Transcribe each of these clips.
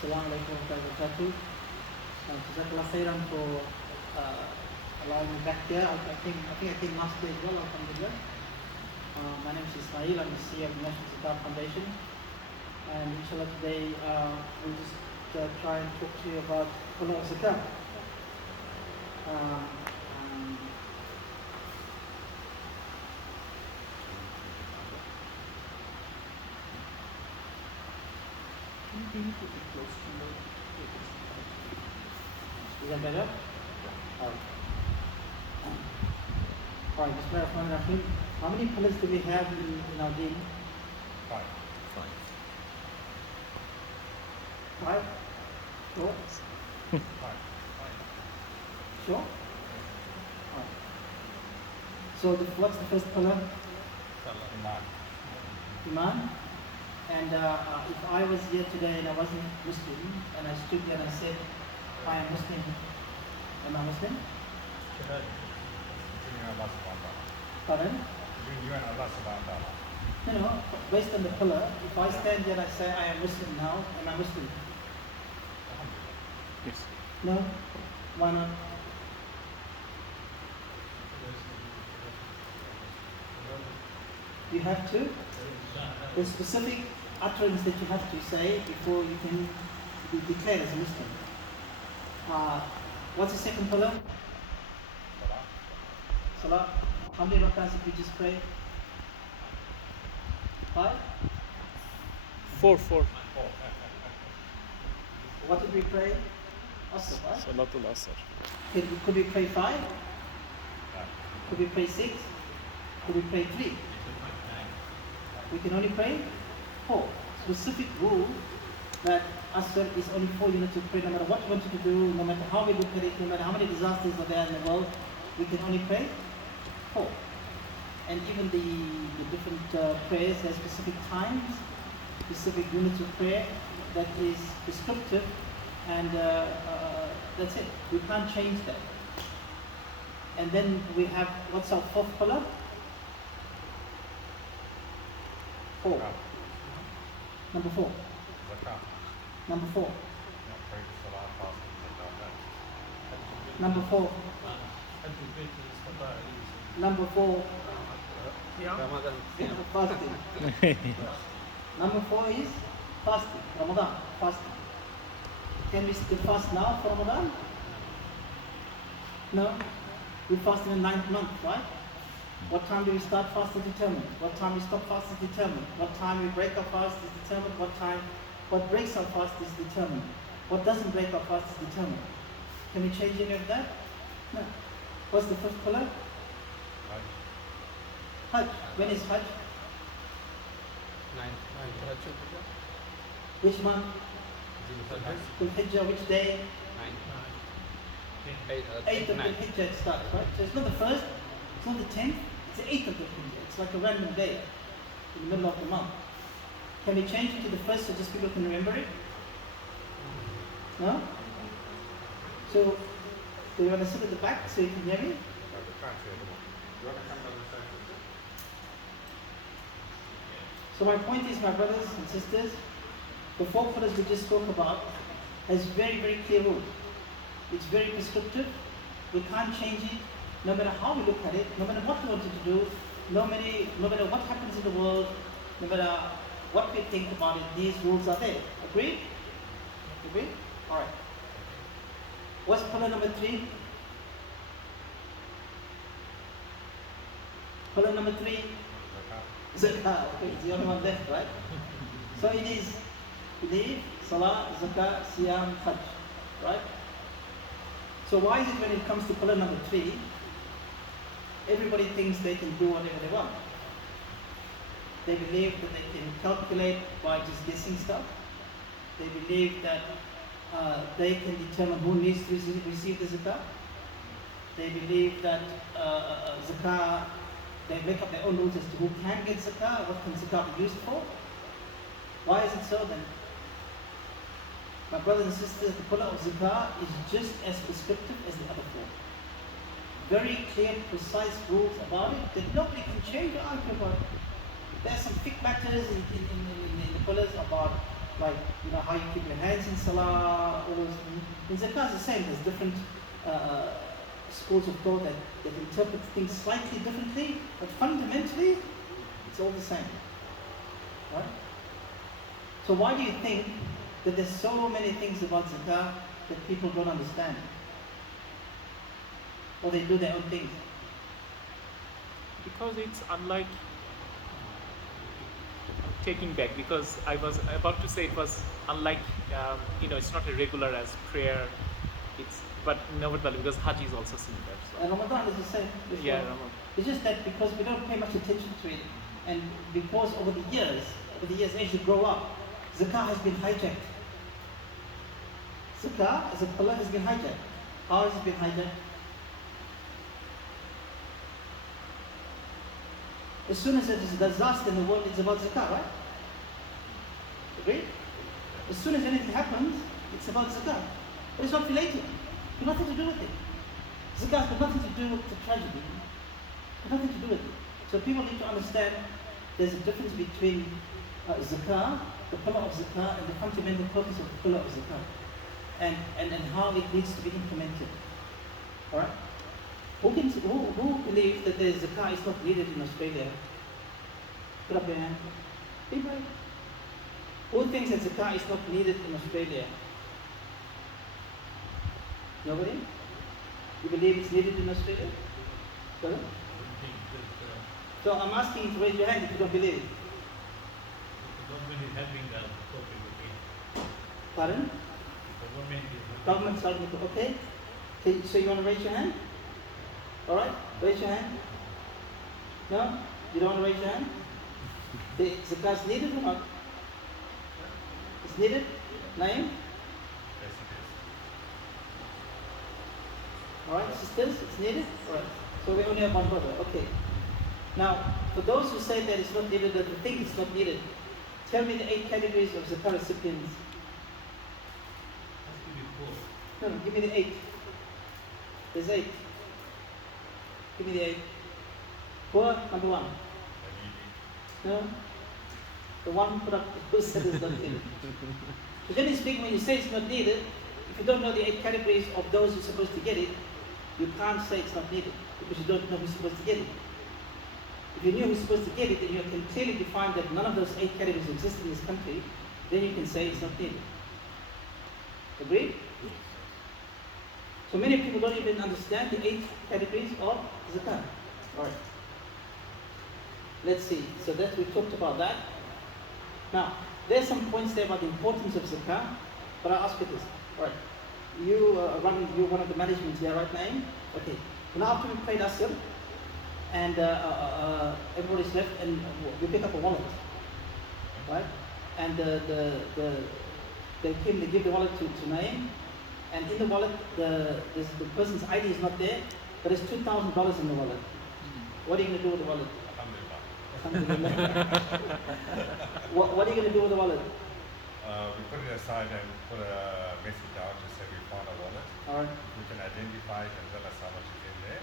Assalamu alaikum wa rahmatullahi wa barakatuh. Jazakallah khairan for allowing me back here. I think I came last year as well, alhamdulillah. My name is Ismail, I'm the CEO of the National Zakat Foundation. And inshallah today we'll just try and talk to you about Qullah of Zakat. Is that better? Alright, Bismillahirrahmanirrahim. How many pillars do we have in our deen? Five. Five? Sure? Five. Sure? Alright. So what's the first pillar? Iman. Iman. And if I was here today and I wasn't Muslim, and I stood there and I said, I am Muslim, am I Muslim? Between you and Allah subhanahu wa ta'ala. Pardon? Between you and Allah subhanahu wa ta'ala. You know, based on the pillar, if I stand there and I say I am Muslim now, am I Muslim? Alhamdulillah. Yes. No? Why not? You have to. The specific utterance that you have to say before you can be declared as a Muslim. What's the second pillar? Salah. Salah. How many rakahs did we just pray? 5? 4. What did we pray? Asr, right? Salatul Asr. Could we pray 5? No. Could we pray 6? Could we pray 3? We can only pray 4. Specific rule that Asr is only 4 units to pray, no matter what you want to do, no matter how we look at it, no matter how many disasters are there in the world, we can only pray 4. And even the different prayers have specific times, specific units of prayer that is prescriptive, and that's it. We can't change that. And then we have, what's our fourth pillar? 4. Zakat. Number 4. Zakat. Number 4. Not pray for salah, fasting, zakat. Number 4. Number 4. Fasting. Number 4 is fasting. Ramadan. Fasting. Can we still fast now for Ramadan? No. We fast in the 9th month, right? What time do we start fast is determined. What time we stop fast is determined. What time we break our fast is determined. What breaks our fast is determined. What doesn't break our fast is determined. Can we change any of that? No. What's the fifth pillar? Hajj. Hajj. When is Hajj? 9. Which month? Dhul Hijjah. Which day? 8th of Dhul Hijjah it starts, right? So it's not the 1st, it's not the 10th, it's the 8th of Dhul Hijjah. It's like a random day in the middle of the month. Can we change it to the 1st so just people can remember it? No? So, do you want to sit at the back so you can hear me? You want to come to the session? So my point is, my brothers and sisters, the 4 pillars we just spoke about has very, very clear rules. It's very prescriptive. We can't change it, no matter how we look at it, no matter what we wanted to do, no matter what happens in the world, no matter what we think about it, these rules are there. Agreed? Agreed? Alright. What's pillar number 3? Pillar number 3? Zakat. Zakat. Okay, it's the only one left, right? So it is belief, salah, zakat, siyam, hajj, right? So why is it when it comes to pillar number 3, everybody thinks they can do whatever they want? They believe that they can calculate by just guessing stuff. They believe that they can determine who needs to receive the zakat. They believe that zakat, they make up their own rules as to who can get zakat, what can zakat be used for. Why is it so then? My brothers and sisters, the pillar of zakat is just as prescriptive as the other 4. Very clear, precise rules about it that nobody can change or argue about it. There are some thick matters in the pillars about like how you keep your hands in salah, all those things. In zakat is the same. There's different schools of thought that interpret things slightly differently, but fundamentally, it's all the same. Right? So why do you think that there's so many things about zakat that people don't understand? Or they do their own things? Because it's unlike, taking back, because I was about to say it was unlike, it's not a regular as prayer, but nevertheless, because Hajj is also similar. So. And Ramadan is the same. Yeah, Ramadan. It's just that because we don't pay much attention to it, and because over the years, as you grow up, zakah has been hijacked. Zakah as a pillar has been hijacked. How has it been hijacked? As soon as there is a disaster in the world, it's about zakah, right? Agree? As soon as anything happens, it's about zakah. But it's not related. It's nothing to do with it. Zakah has got nothing to do with the tragedy. It's nothing to do with it. So people need to understand there's a difference between zakah, the pillar of zakah, and the fundamental purpose of the pillar of zakah. And how it needs to be implemented. Alright? Who believes that the zakah is not needed in Australia? Put up your hand. Anybody? Who thinks that zakah is not needed in Australia? Nobody? You believe it's needed in Australia? Brother? So I'm asking you to raise your hand if you don't believe it. The government is helping the poor people. Pardon? The government is Government's helping. Okay. So you want to raise your hand? Alright, raise your hand. No? You don't want to raise your hand? The zakah is needed or not? It's needed? Naim? Yes, it is. Alright, sisters, it's needed? Alright. So we only have one brother. Okay. Now, for those who say that it's not needed, that they think it's not needed, tell me the 8 categories of zakah recipients. has to be poor. No, give me the 8. There's 8. Give me the 8. Poor, number 1. No? The one put up who said it's not needed. So generally speaking, when you say it's not needed, if you don't know the 8 categories of those who are supposed to get it, you can't say it's not needed because you don't know who's supposed to get it. If you knew who's supposed to get it and you can clearly define that none of those 8 categories exist in this country, then you can say it's not needed. Agreed? So many people don't even understand the 8 categories of zakat. Alright. Let's see. So that we talked about that. Now, there's some points there about the importance of zakah, but I'll ask you this. Alright. You're one of the management here, right, Naim? Okay. Now after we played Asr, and everybody's left, and we pick up a wallet, right? And they give the wallet to Naim, and in the wallet, the person's ID is not there, but there's $2,000 in the wallet. What are you going to do with the wallet? Alhamdulillah. What are you going to do with the wallet? We put it aside and put a message out to say we found a wallet. Alright. We can identify it and tell us how much is in there.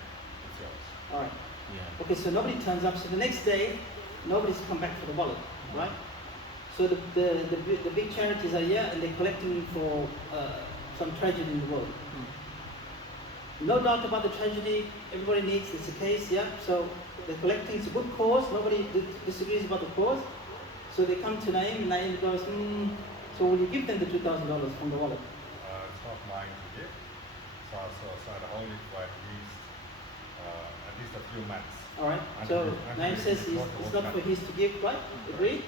It's yours. Alright. Yeah. Okay, so nobody turns up. So the next day, nobody's come back for the wallet, right? So the big charities are here and they're collecting for some tragedy in the world. No doubt about the tragedy. Everybody needs. It's a case, yeah. So they're collecting. It's a good cause. Nobody disagrees about the cause. So they come to Naim, and Naim goes, so will you give them the $2,000 from the wallet? It's not mine to give. So I'd hold it for at least a few months. All right. So Naim says it's not for his to give, right? Agree?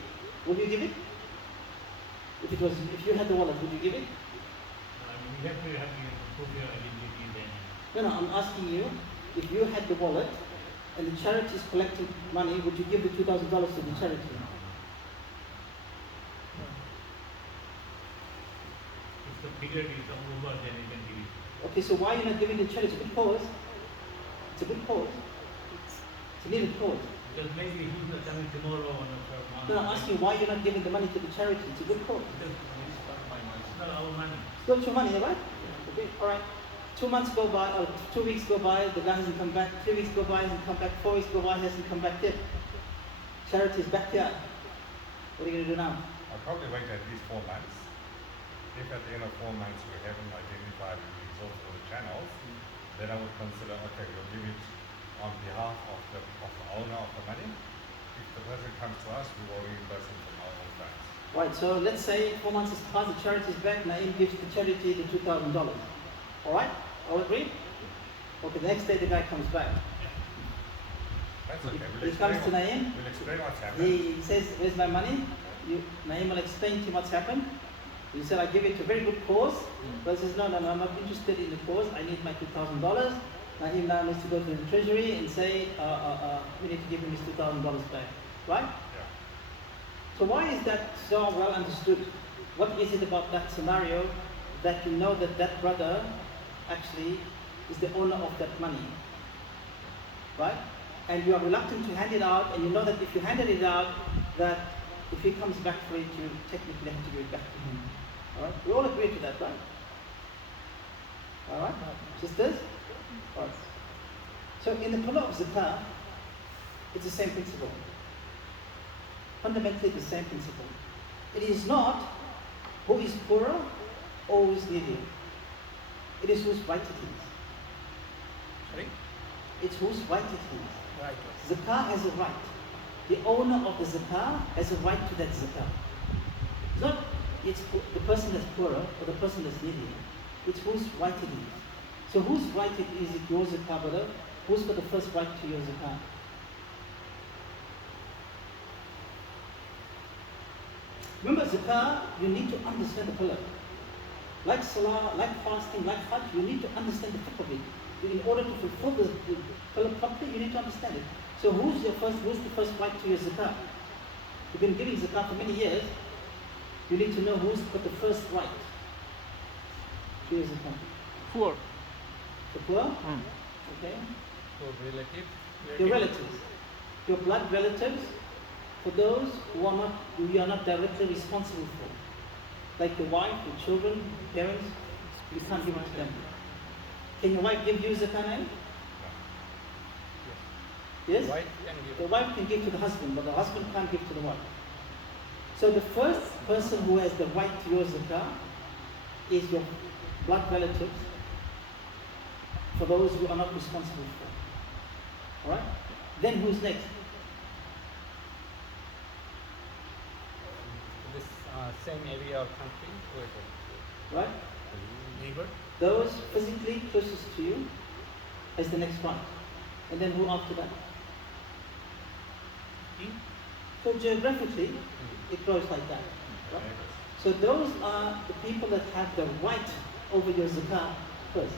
Will you give it? If you had the wallet, would you give it? We have to prove your identity then. No, I'm asking you, if you had the wallet and the charity is collecting money, would you give the $2,000 to the charity? If the period is over, then you can give it. Okay, so why are you not giving the charity? It's a good cause. It's a good cause. It's a needed cause. Because maybe he's not coming tomorrow or not. No, I'm asking you why you're not giving the money to the charity. It's a good cause. It's not our money. It's not your money, right? Okay, alright. 2 months go by, or 2 weeks go by, the guy hasn't come back. 3 weeks go by, hasn't come back. 4 weeks go by, hasn't come back yet. Charity is back here. What are you going to do now? I'll probably wait at least 4 months. If at the end of 4 months we haven't identified and resolved all the channels, then I would consider, okay, we'll give it on behalf of the owner of the money. If the person comes to us, we will reimburse him from our own funds. Right, so let's say 4 months has passed, the charity is back, Naeem gives the charity the $2,000. Alright? All agree? Okay, the next day the guy comes back. That's okay. He comes to Naeem, We'll explain what's happened. he says, where's my money? Naeem will explain to you what's happened. You said, I give it to a very good cause. But he says, no, I'm not interested in the cause. I need my $2,000. Naeem now needs to go to the treasury and say, we need to give him his $2,000 back. Right? Yeah. So why is that so well understood? What is it about that scenario that you know that that brother actually is the owner of that money? Right? And you are reluctant to hand it out, and you know that if you handed it out, that if he comes back for it, you technically have to give it back to him. Alright? We all agree to that, right? Alright? Sisters? Alright. So in the pillar of zakah, it's the same principle. Fundamentally the same principle. It is not who is poorer or who is needier. It is whose right it is. Sorry? It's whose right it is. Right. Zakah has a right. The owner of the zakah has a right to that zakah. It's not the person that's poorer or the person that's needier. It's whose right it is. So whose right it is it your zakah, brother? Who's got the first right to your zakah? Remember, zakah, you need to understand the pillar. Like salah, like fasting, like hajj, you need to understand the fiqh of it. In order to fulfill the pillar properly, you need to understand it. So who's the first right to your zakah? You've been giving zakah for many years. You need to know who's got the first right to your zakah. Poor. The poor? Okay. So relative. Your relatives. Your blood relatives, for those who you are not directly responsible for. Like your wife, your children, parents, you can't give it to them. Can your wife give you zakah? Yes? Wife can give. The wife can give to the husband, but the husband can't give to the wife. So the first person who has the right to your zakah is your blood relatives, for those who are not responsible for. Alright? Then who's next? This same area or country. Who is it? Right? Neighbor. Those physically closest to you is the next one. And then who after that? So geographically, it goes like that. Right? So those are the people that have the right over your zakah first.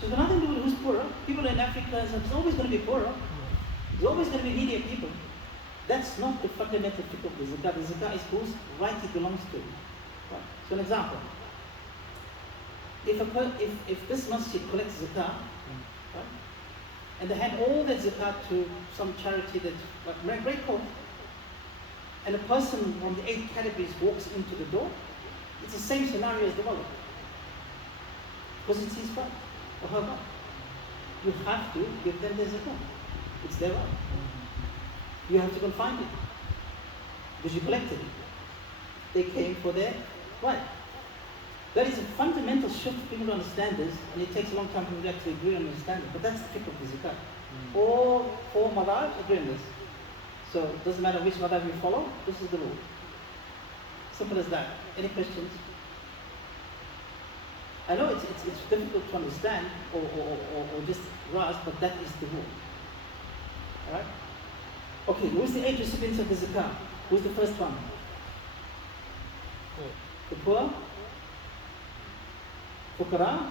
So there's nothing to do with who's poorer. People in Africa, there's always going to be poorer. There's always going to be needier people. That's not the fundamental fiqh of the zakah. The zakah is whose right it belongs to. Right? So an example. If this masjid collects zakah, right, and they hand all that zakat to some charity that's like great cause, and a person from the 8 categories walks into the door, it's the same scenario as the wallet. Because it's his right or her right. You have to give them their zakat. It's their right. You have to go and find it. Because you collected it. They came for their right. That is a fundamental shift for people to understand this, and it takes a long time for people to actually agree and understand it. But that's the fiqh of the zakat. All 4 madhab agree on this. So it doesn't matter which madhab you follow, this is the rule. Simple as that. Any questions? I know it's difficult to understand or just grasp, but that is the rule. Alright? Okay, who's the 8 recipients of the zakah? Who's the first one? Poor. The poor, fuqara,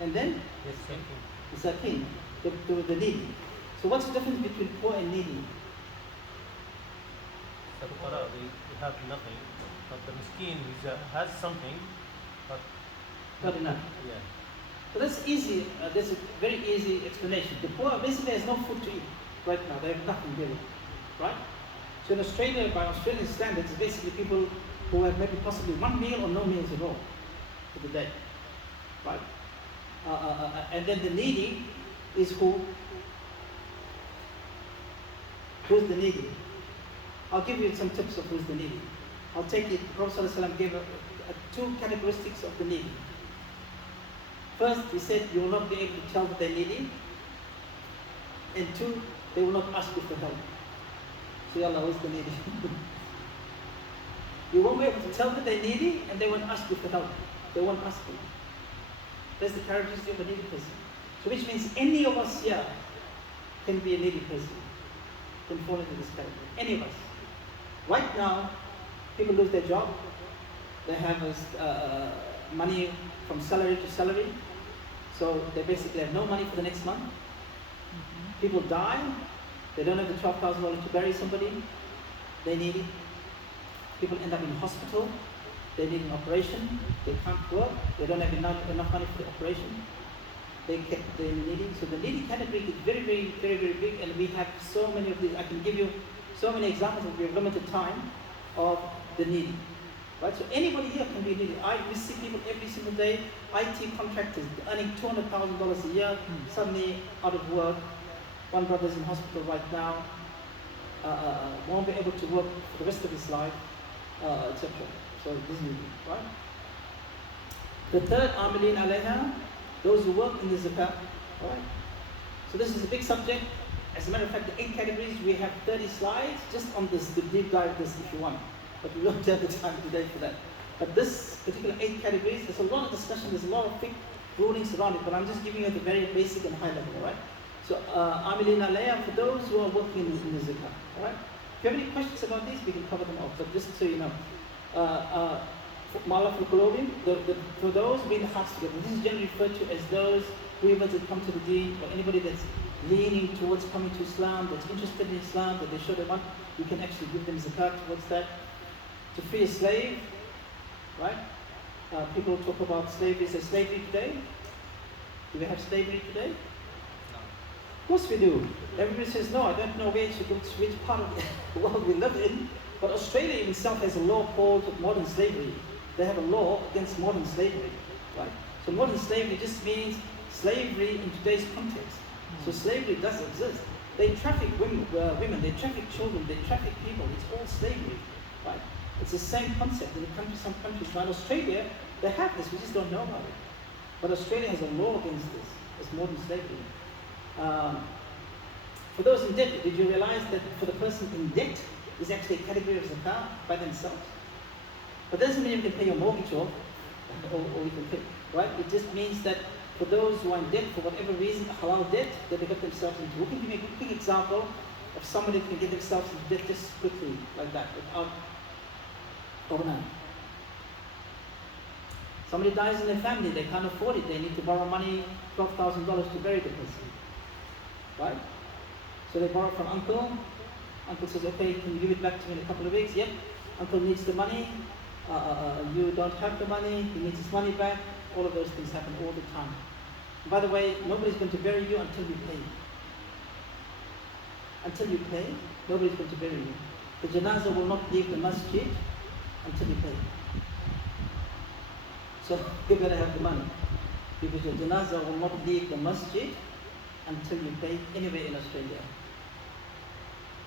and then Yes, same thing. the sakin, the needy. So what's the difference between poor and needy? The fuqara, they have nothing, but the miskin has something, but Not enough. yeah. So that's easy. There's a very easy explanation. The poor basically has no food to eat right now. They have nothing really, right? So in Australia, by Australian standards, it's basically people who have maybe possibly one meal or no meals at all for the day, right? And then the needy is who? Who's the needy? I'll give you some tips of who's the needy. I'll take it. Prophet ﷺ gave two characteristics of the needy. First, he said you will not be able to tell that they're needy. And two, they will not ask you for help. So Allah is the needy. You won't be able to tell that they're needy, and they won't ask you for help. They won't ask you. That's the characteristic of a needy person. So which means any of us here can be a needy person, can fall into this category. Any of us. Right now, people lose their job. They have money from salary to salary. So they basically have no money for the next month. People die. They don't have the $12,000 to bury somebody. They need it. People end up in hospital. They need an operation. They can't work. They don't have enough money for the operation. They're needy. So the needy category is very, very, very, very big, and we have so many of these. I can give you so many examples, but we have limited time, of the needy. Right? So anybody here can be needy. We see people every single day, IT contractors earning $200,000 a year, suddenly out of work. One brother's in hospital right now, won't be able to work for the rest of his life, etc. So this is needy, right? The third, amilin alayha, those who work in the zakat, right? So this is a big subject. As a matter of fact, the 8 categories, we have 30 slides just on this, to deep dive this if you want. But we don't have the time today for that. But this particular 8 categories, there's a lot of discussion, there's a lot of big rulings around it, but I'm just giving you the very basic and high level, right? So, amilin alayha, for those who are working in the zakat, right? If you have any questions about these, we can cover them off, but just so you know. Mala for those being the hearts together. This is generally referred to as those whoever that come to the deen, or anybody that's leaning towards coming to Islam, that's interested in Islam, that they show they want, you can actually give them zakat towards that. To free a slave, right? People talk about slavery. Is there slavery today? Do we have slavery today? No. Of course we do. Everybody says no. I don't know which part of the world we live in, but Australia itself has a law called modern slavery. They have a law against modern slavery, right? So modern slavery just means slavery in today's context. So slavery does exist. They traffic women, they traffic children, they traffic people. It's all slavery, right? It's the same concept in some countries. Now in Australia, they have this, we just don't know about it. But Australia has a law against this. It's modern slavery. For those in debt, did you realize that for the person in debt is actually a category of zakat by themselves? But that doesn't mean you can pay your mortgage off, or you can pay, right? It just means that for those who are in debt, for whatever reason, halal debt, that they got themselves into. Who can give me a quick example of somebody who can get themselves into debt just quickly, like that, without overnight? Somebody dies in their family, they can't afford it, they need to borrow money, $12,000 to bury the person, right? So they borrow from uncle. Uncle says, okay, can you give it back to me in a couple of weeks? Yep. Uncle needs the money. You don't have the money. He needs his money back. All of those things happen all the time. And by the way, nobody's going to bury you until you pay. Until you pay, nobody's going to bury you. The janazah will not leave the masjid until you pay. So you better have the money. Because your janazah will not leave the masjid until you pay anywhere in Australia.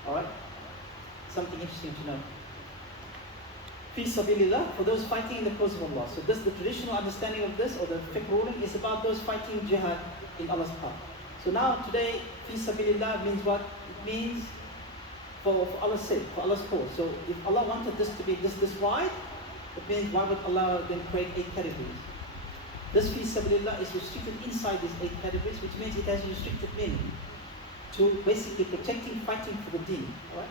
Alright? Something interesting to know. Fi sabilillah, for those fighting in the cause of Allah. So this, the traditional understanding of this, or the fiqh ruling, is about those fighting jihad in Allah's path. So now today, fi sabilillah means what? It means for Allah's sake, for Allah's cause. So if Allah wanted this to be this wide, it means why would Allah then create 8 categories? This fi sabilillah is restricted inside these 8 categories, which means it has a restricted meaning to basically protecting, fighting for the deen. Alright?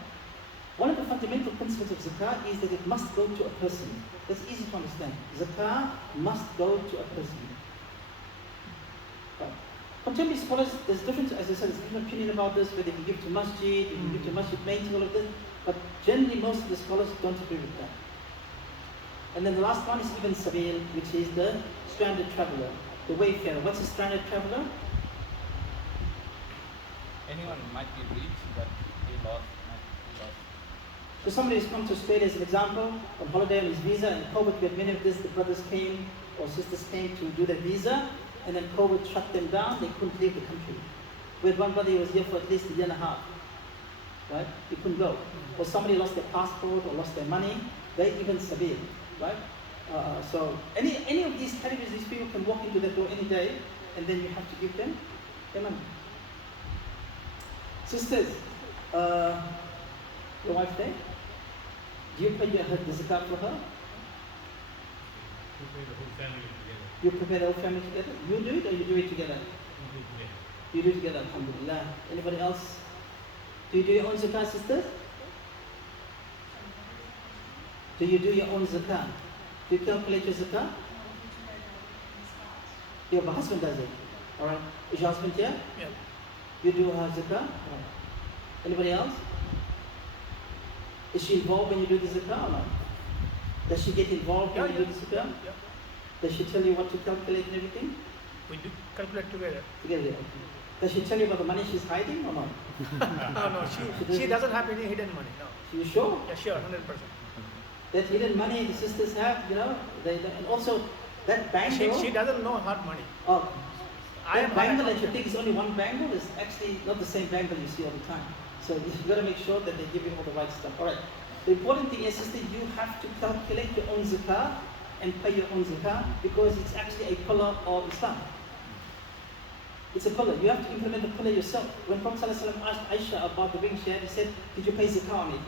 One of the fundamental principles of zakat is that it must go to a person. That's easy to understand. Zakat must go to a person. Right. Contemporary scholars, there's different, as I said, there's different opinion about this, whether you give to masjid, you can give to masjid maintaining all of this, but generally most of the scholars don't agree with that. And then the last one is ibn sabil, which is the stranded traveler, the wayfarer. What's a stranded traveler? Anyone might be rich, but he lost. So somebody has come to Australia as an example, on holiday on his visa, and COVID, we had many of this, the brothers came, or sisters came to do their visa, and then COVID shut them down, they couldn't leave the country. We had one brother who was here for at least a year and a half, right? You couldn't go. Or somebody lost their passport or lost their money, they even sabil, right? So any of these categories, these people can walk into the door any day, and then you have to give them their money. Sisters, your wife there, do you pay the zakat for her? To pay the whole family together. You prepare the whole family together? You do it or you do it together? We do it together. You do it together, alhamdulillah. Anybody else? Do you do your own zakat, sisters? Do you do your own zakat? Do you calculate your zakat? Your husband does it. Alright. Is your husband here? Yeah. You do her zakat? Alright. Anybody else? Is she involved when you do the zakat or not? Does she get involved when you do the zakat? Yeah. Does she tell you what to calculate and everything? We do calculate together. Together. Okay. Does she tell you about the money she's hiding or not? No, she doesn't have any hidden money. No. You sure? Yeah, sure, 100%. That hidden money the sisters have, you know, and also that bangle. She doesn't know her money. Oh, I am that bangle that you think is only one bangle is actually not the same bangle you see all the time. So you've got to make sure that they give you all the right stuff. All right. The important thing is, sister, you have to calculate your own zakah and pay your own zakah because it's actually a pillar of Islam. It's a pillar. You have to implement the pillar yourself. When Prophet ﷺ asked Aisha about the ring she had, he said, "Did you pay zakah on it?"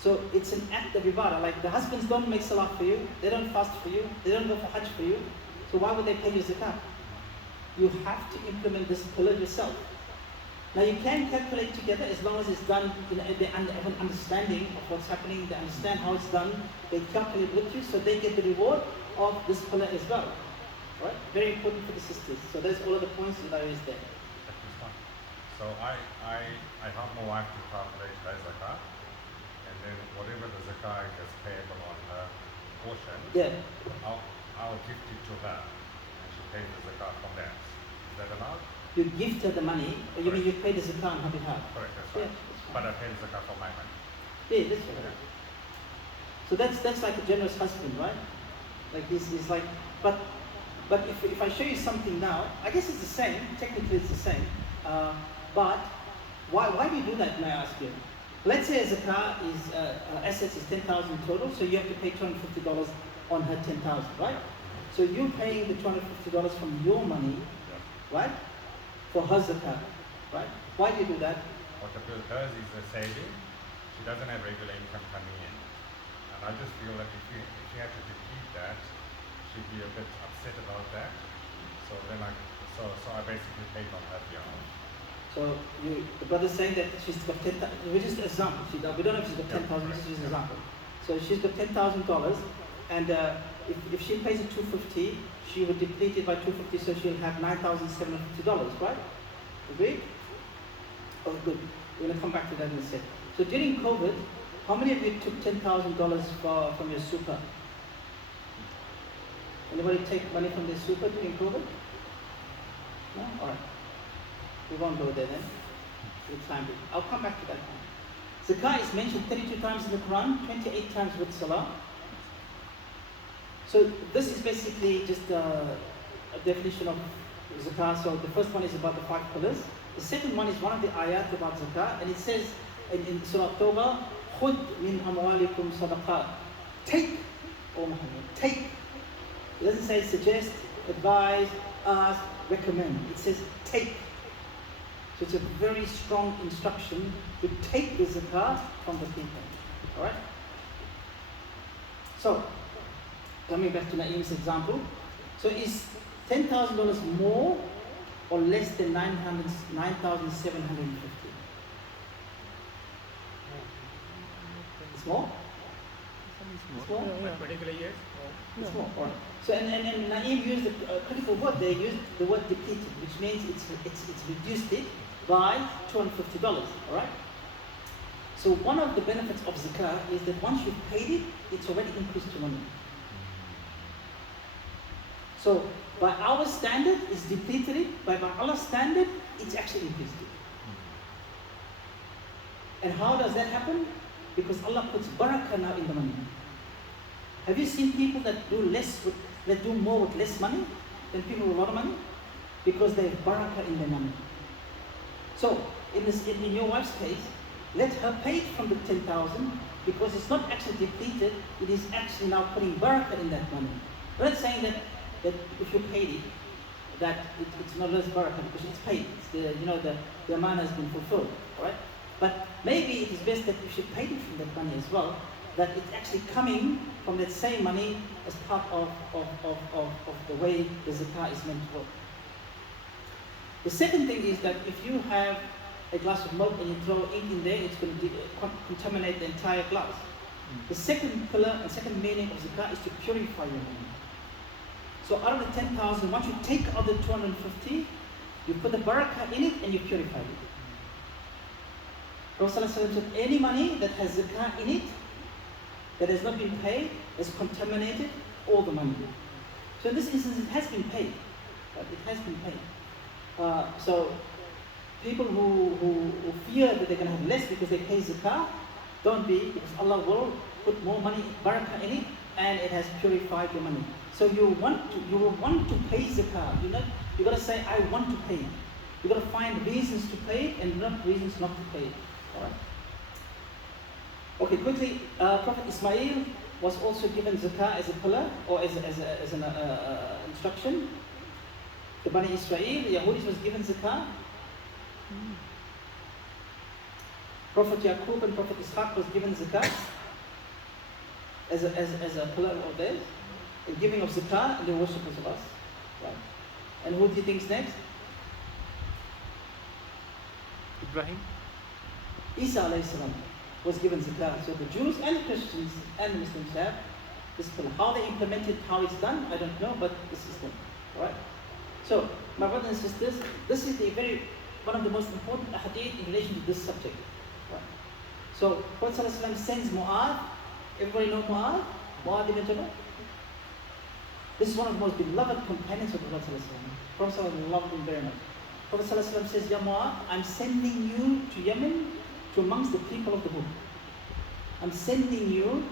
So it's an act of ibadah. Like the husbands don't make salah for you, they don't fast for you, they don't go for hajj for you. So why would they pay you zakat? You have to implement this pillar yourself. Now you can calculate together as long as it's done, they have an understanding of what's happening, they understand how it's done, they calculate with you so they get the reward of this pillar as well. Right? Very important for the sisters. So there's all of the points that I raised there. So I help my wife to calculate her zakat, and then whatever the zakat is payable on her portion, Yeah. I'll gift it to her, and she pays the zakat from there. Is that allowed? You gift her the money, or you mean you pay the zakat on her behalf? Correct, that's Yeah, right. that's But fine. I pay the zakat for my money. Yeah, that's right. So that's like a generous husband, right? Like this is like, but if I show you something now, I guess it's the same. Technically, it's the same. But why do you do that? May I ask you? Let's say a zakat is assets is 10,000 total, so you have to pay $250 on her 10,000, right? So you're paying the $250 from your money, right, for her zakat, right? Why do you do that? What hers is a saving. She doesn't have regular income coming in, and I just feel that if she had to deplete that, she'd be a bit upset about that. So then I basically paid on her behalf. So the brother's saying that she's got 10,000. We just example. We don't know if she's got 10,000. This is just an example. So she's got $10,000, and if she pays it $250, she would deplete it by $250, so she'll have $9,750, right? Agreed? Oh, good. We're gonna come back to that in a sec. So during COVID, how many of you took $10,000 from your super? Anybody take money from their super during COVID? No? All right. We won't go there then. We'll time it. I'll come back to that one. Zakah is mentioned 32 times in the Quran, 28 times with Salah. So this is basically just a definition of Zakah. So the first one is about the 5 pillars. The second one is one of the ayat about Zakah, and it says in Surah Tawbah, خُذْ مِنْ أَمْوَالِكُمْ صَدَقَاتٍ. Take, O Muhammad, take. It doesn't say suggest, advise, ask, recommend. It says take. So it's a very strong instruction to take the zakat from the people. Alright? So, coming back to Naeem's example. So is $10,000 more or less than 9,750? It's more? It's more? Particular years? It's more. All right. So and Naeem used a critical word. They used the word depleted, which means it's reduced it by $250. All right. So one of the benefits of zakah is that once you've paid it, it's already increased your money. So by our standard, it's depleted it. By Allah's standard, it's actually increased it. And how does that happen? Because Allah puts barakah now in the money. Have you seen people that do more with less money than people with a lot of money? Because they have barakah in their money. So in your wife's case, let her pay it from the 10,000 because it's not actually depleted, it is actually now putting barakah in that money. We're not saying that if you paid it, that it's not less barakah because it's paid. It's the amount has been fulfilled, right? But maybe it is best that you should pay it from that money as well, that it's actually coming from that same money as part of the way the zakah is meant to work. The second thing is that if you have a glass of milk and you throw ink in there, it's going to contaminate the entire glass. The second pillar and second meaning of zakah is to purify your money. So out of the 10,000, once you take out the 250, you put the barakah in it and you purify it. Rasulullah said any money that has zakah in it, that has not been paid, has contaminated all the money. So in this instance, it has been paid. Right? It has been paid. So people who fear that they're going to have less because they pay zakah, don't be, because Allah will put more money, barakah in it, and it has purified your money. So you will want to pay zakah. You got to say, I want to pay it. You got to find reasons to pay it and not reasons not to pay it. All right. Okay, quickly, Prophet Ismail was also given zakah as a pillar or as an instruction. The Bani Israel, the Yahudis, was given zakah. Prophet Yaqub and Prophet Ishaq was given zakah as a pillar of theirs. The giving of zakah and the worshippers of us. Right. And who do you think is next? Ibrahim. Isa alayhi salam was given zakah. So the Jews and the Christians and the Muslims have this pillar. How they implement it, how it's done, I don't know, but this is them. Alright? So, my brothers and sisters, this is one of the most important hadith in relation to this subject. Right? So, Prophet ﷺ sends Mu'adh. Everybody know Mu'adh? Mu'adh ibn Jabal? This is one of the most beloved companions of the Prophet ﷺ. Prophet ﷺ loved him very much. Prophet ﷺ says, Ya Mu'adh, I'm sending you to Yemen, to amongst the people of the book. I'm sending you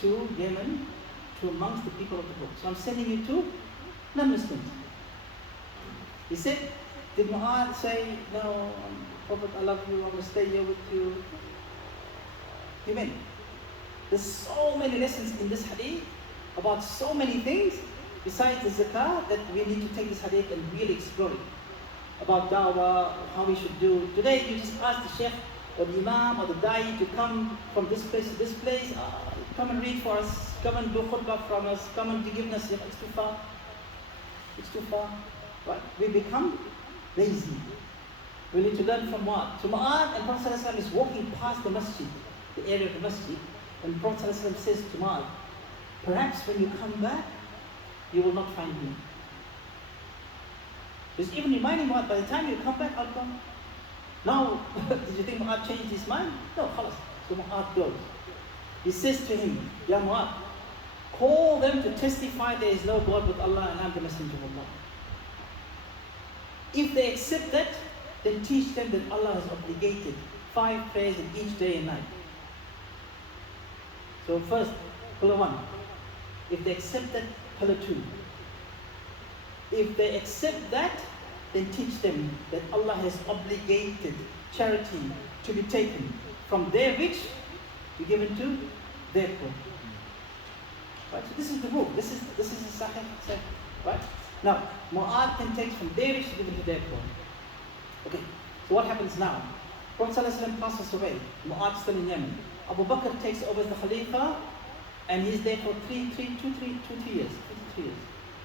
to Yemen, to amongst the people of the book. So I'm sending you to non-Muslims. He said, did Mu'adh say, no, Prophet, I love you, I will stay here with you? He meant, there's so many lessons in this hadith about so many things besides the zakah that we need to take this hadith and really explore it. About dawah, how we should do. Today you just ask the sheikh or the imam or the da'i to come from this place to this place, come and read for us, come and do khutbah from us, come and give us, it's too far. It's too far. Right? We become lazy. We need to learn from what? So Mu'adh and Prophet ﷺ is walking past the masjid, the area of the masjid, and Prophet ﷺ says to Mu'adh, perhaps when you come back, you will not find me. He's even reminding Mu'adh, by the time you come back, I'll come. Now, did you think Mu'adh changed his mind? No, khalas. So Mu'adh goes. He says to him, Ya Mu'adh, call them to testify there is no God but Allah and I'm the messenger of Allah. If they accept that, then teach them that Allah has obligated 5 prayers in each day and night. So first, pillar 1. If they accept that, pillar 2. If they accept that, then teach them that Allah has obligated charity to be taken from their rich, be given to their poor. Right? So this is the rule. This is the Sahih. Right? Now, Mu'adh can take from their rich to give to their poor. Okay, so what happens now? Prophet ﷺ passes away. Mu'adh still in Yemen. Abu Bakr takes over as the Khalifa and he's there for 3 years. 3 years.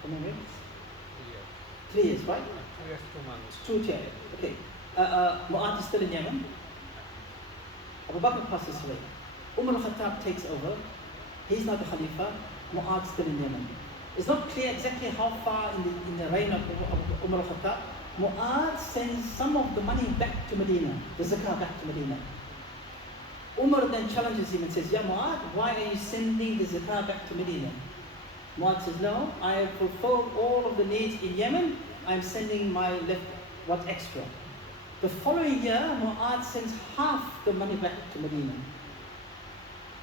Remember? 3 years, right? 2 years, 2 months. 2 years. Okay. Mu'adh is still in Yemen. Abu Bakr passes away. Umar al-Khattab takes over. He's not the Khalifa. Mu'adh still in Yemen. It's not clear exactly how far in the reign of Umar al-Khattab. Mu'adh sends some of the money back to Medina, the zakah back to Medina. Umar then challenges him and says, Ya Mu'adh, why are you sending the zakah back to Medina? Mu'adh says, no, I have fulfilled all of the needs in Yemen, I'm sending my left, what's extra. The following year, Mu'adh sends half the money back to Medina.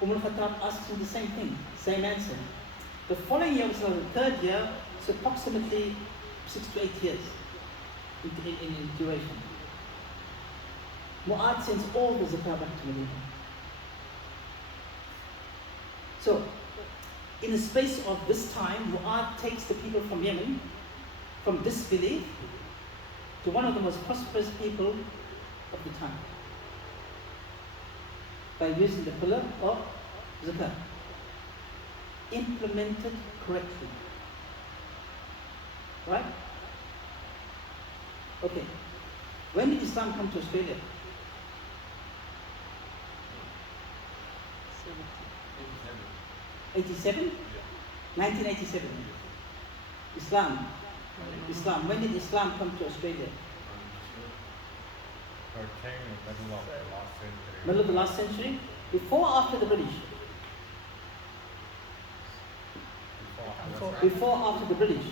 Umar al-Khattab asks him the same thing, same answer. The following year, so the 3rd year, it's approximately 6 to 8 years in duration. Mu'adh sends all the zakah back to Medina. So, in the space of this time, Mu'adh takes the people from Yemen, from disbelief, to one of the most prosperous people of the time, by using the pillar of zakah, implemented correctly. Right? Okay. When did Islam come to Australia? 87? 1987. Islam. When did Islam come to Australia? It came in the middle of the last century. Middle of the last century? Before or after the British? Before or after the British?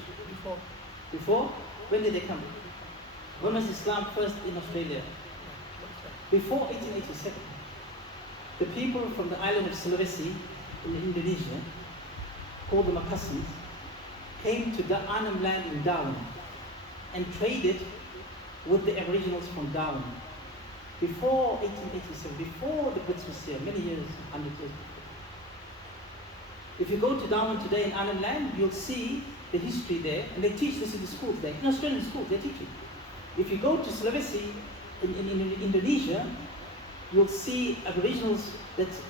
Before? When did they come? When was Islam first in Australia? Before 1887. The people from the island of Sulawesi in Indonesia, called the Makassans, came to the Arnhem land in Darwin and traded with the Aboriginals from Darwin. Before 1887, before the Brits was here, many years, 100 years before. If you go to Darwin today in Arnhem land, you'll see the history there, and they teach this in the schools there. In Australian schools, they teach it. If you go to Sulawesi in Indonesia, you'll see Aboriginals that's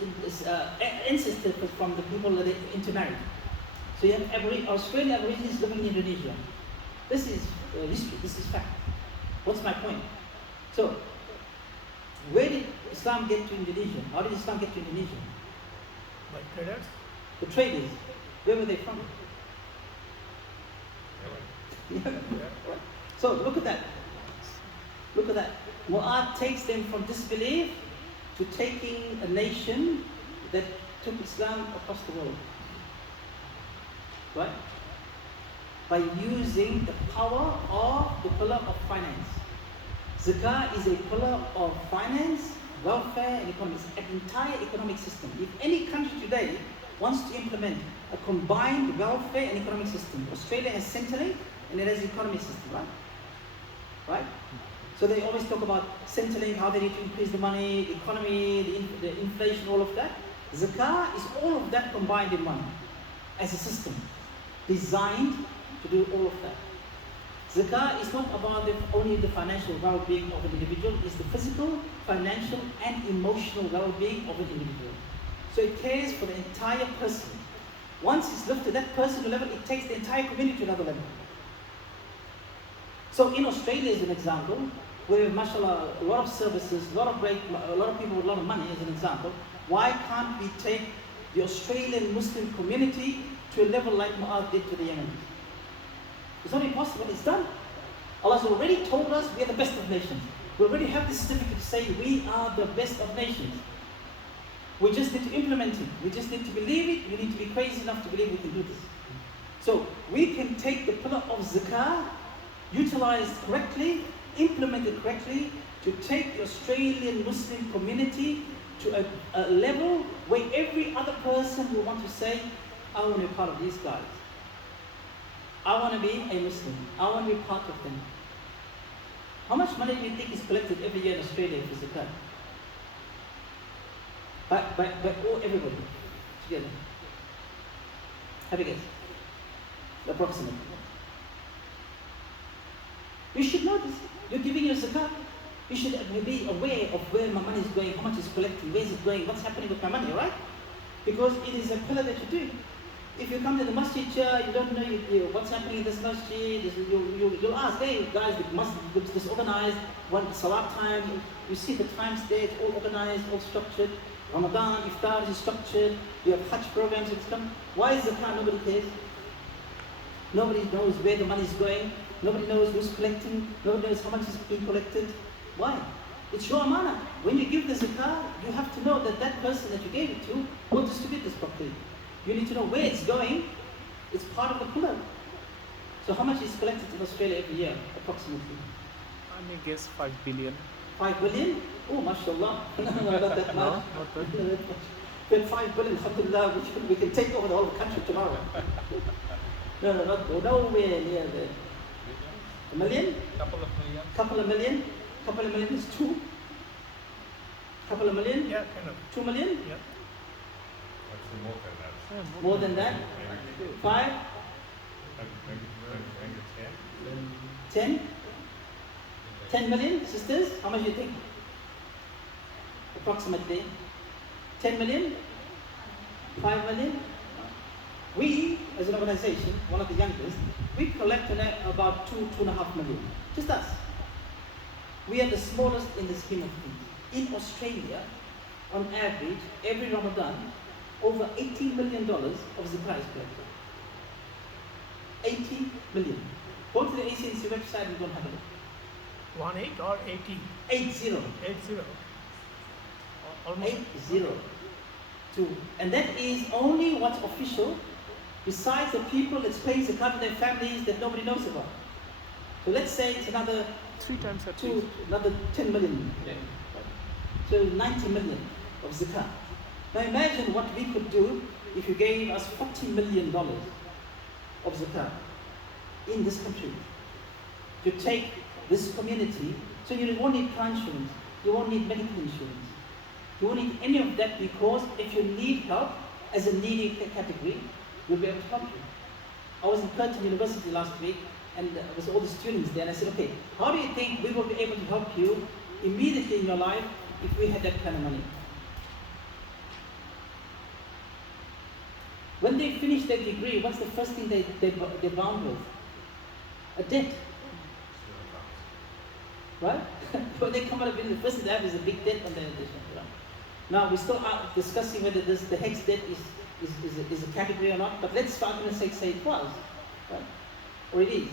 ancestors from the people that they intermarried. So you have Australian Aborigines living in Indonesia. This is history, this is fact. What's my point? So, where did Islam get to Indonesia? How did Islam get to Indonesia? By traders? The traders, where were they from? Yemen. Yeah. So look at that. Look at that. Mu'adh takes them from disbelief to taking a nation that took Islam across the world. Right? By using the power of the pillar of finance. Zakah is a pillar of finance, welfare, and economics, an entire economic system. If any country today wants to implement a combined welfare and economic system, Australia has Centrelink and it has an economic system, right? Right? So they always talk about Centrelink, how they need to increase the money, the economy, the inflation, all of that. Zakah is all of that combined in one as a system designed to do all of that. Zakah is not about only the financial well-being of an individual, it's the physical, financial, and emotional well-being of an individual. So it cares for the entire person. Once it's lifted to that personal level, it takes the entire community to another level. So in Australia, as an example, where mashallah, a lot of services, a lot of people with a lot of money, as an example, why can't we take the Australian Muslim community to a level like Mu'adh did to the Yemen? It's not impossible, it's done. Allah has already told us we are the best of nations. We already have the certificate to say we are the best of nations. We just need to implement it. We just need to believe it. We need to be crazy enough to believe we can do this. So we can take the pillar of zakah, utilized correctly, implemented correctly, to take the Australian Muslim community to a level where every other person will want to say, I want to be part of these guys. I want to be a Muslim. I want to be part of them. How much money do you think is collected every year in Australia for zakat? By everybody together. Have a guess. Approximately. You should know this. You're giving your zakat. You should be aware of where my money is going, how much is collecting, where is it going, what's happening with my money, right? Because it is a pillar that you do. If you come to the masjid here, you don't know what's happening in this masjid, you'll ask, hey guys, the masjid looks disorganized, one salat time, you see the times there, it's all organized, all structured. Ramadan, iftar is structured, we have Hajj programs, it's come. Why is zakat? Nobody cares. Nobody knows where the money is going, nobody knows who's collecting, nobody knows how much is being collected. Why? It's your amana. When you give the zakat, you have to know that that person that you gave it to will distribute this properly. You need to know where it's going. It's part of the pillar. So how much is collected in Australia every year, approximately? I may guess 5 billion. 5 billion? Oh, mashallah. Not that much. No, not that. But 5 billion, alhamdulillah, we can take over the whole country tomorrow. Nowhere near the... A million? Couple of million. Couple of million is 2. Couple of million? Yeah, kind of. 2 million? Yeah. Actually more than that. More than that? Maybe 5? maybe 10? 10. 10 million, sisters? How much do you think? Approximately. 10 million? 5 million? We, as an organization, one of the youngest, we collect about 2.5 million. Just us. We are the smallest in the scheme of things. In Australia, on average, every Ramadan, over $80 million of zakat is collected. 80 million. Go to the ACNC website and go and have a look. 18 or 80? 80. 80. Almost. 80. And that is only what's official, besides the people that's paying zakat to their families that nobody knows about. So let's say it's another 3 times at least. another 10 million. So 90 million of zakat. Now imagine what we could do if you gave us $40 million of zakat in this country. To take this community, so you won't need car insurance, you won't need medical insurance, you won't need any of that, because if you need help as a needy category, we'll be able to help you. I was in Curtin University last week, and there was all the students there, and I said, okay, how do you think we will be able to help you immediately in your life if we had that kind of money? When they finish their degree, what's the first thing they're bound with? A debt. Right? When they come out of it, the first thing they have is a big debt on their shoulder. Now, we still are discussing whether the hex debt is a category or not, but let's start and say it was, right? Or it is.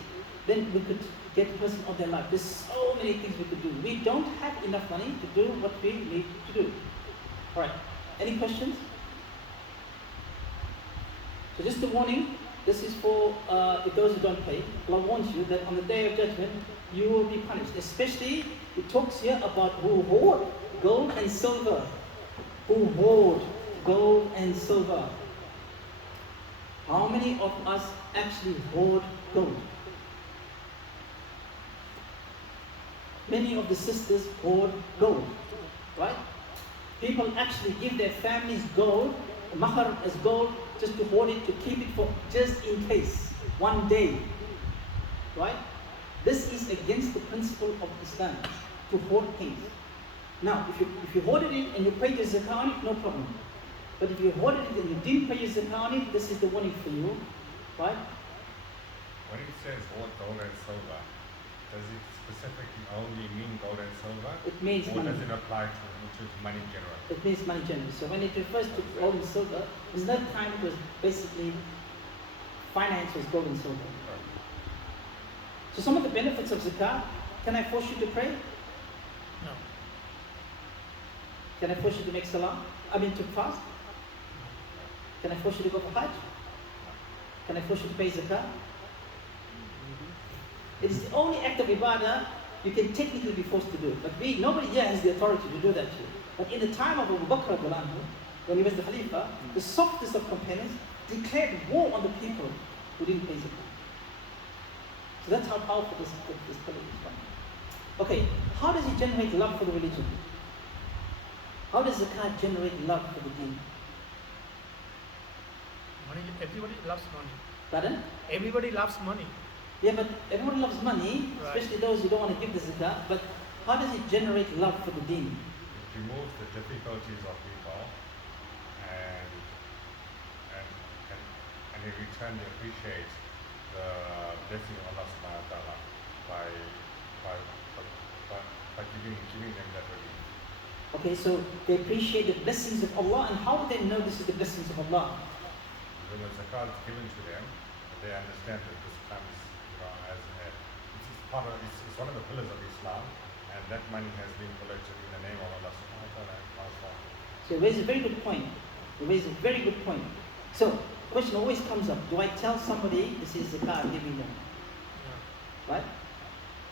Then we could get the person on their life. There's so many things we could do. We don't have enough money to do what we need to do. All right. Any questions? So just a warning, this is for those who don't pay. Allah warns you that on the day of judgment, you will be punished. Especially, it talks here about who hoard gold and silver. Who hoard gold and silver. How many of us actually hoard gold? Many of the sisters hoard gold, right? People actually give their families gold, mahar as gold, just to hoard it, to keep it for just in case, one day, right? This is against the principle of Islam, to hoard things. Now, if you hoarded it and you paid your zakat on it, no problem. But if you hoarded it and you didn't pay your zakat on it, this is the warning for you, right? When it says hoard gold and silver, does it specifically only mean gold and silver? It means or money. does it apply to money in general? It means money generally. So when it refers to gold and silver, there's no time it was basically finance was gold and silver. So some of the benefits of zakat, can I force you to pray? No. Can I force you to make salah? To fast? Can I force you to go for hajj? Can I force you to pay zakat? It is the only act of ibadah you can technically be forced to do. But nobody here has the authority to do that to you. But in the time of Abu Bakr, when he was the Khalifa, the softest of companions declared war on the people who didn't pay zakat. So that's how powerful this pillar is. Okay, how does it generate love for the religion? How does zakat generate love for the deen? Money, everybody loves money. Pardon? Everybody loves money. Yeah, but everyone loves money, Right. especially those who don't want to give the zakat. But how does it generate love for the deen? It removes the difficulties of people, and in return they appreciate the blessing of Allah subhanahu wa ta'ala by giving them that relief. Okay, so they appreciate the blessings of Allah, and how do they know this is the blessings of Allah? When the zakat is given to them, they understand that this comes, it's one of the pillars of Islam, and that money has been collected in the name of Allah subhanahu wa ta'ala. So you raise a very good point. So, question always comes up, do I tell somebody this is zakat I'm giving them? Yeah. Right?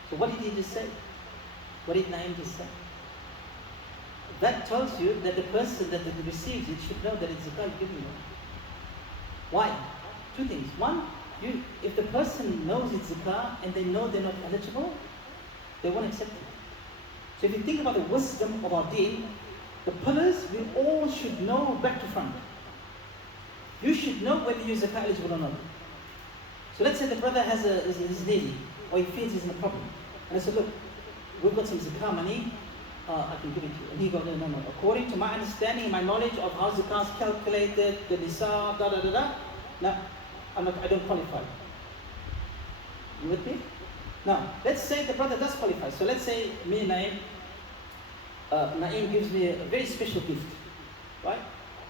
So what did he just say? What did Naim just say? That tells you that the person that receives it should know that it's zakat you're giving them. Why? Two things. One, if the person knows it's zakat and they know they're not eligible, they won't accept it. So if you think about the wisdom of our deen, The pillars, we all should know back to front. You should know whether you're zakat eligible or not. So let's say the brother is needy, or he feels he's in a problem. And I said, look, we've got some zakah money, I can give it to you. And he goes, no. According to my understanding, my knowledge of how zakah is calculated, the nisab, no, I don't qualify. You with me? Now, let's say the brother does qualify. So let's say me, Naeem gives me a very special gift, right?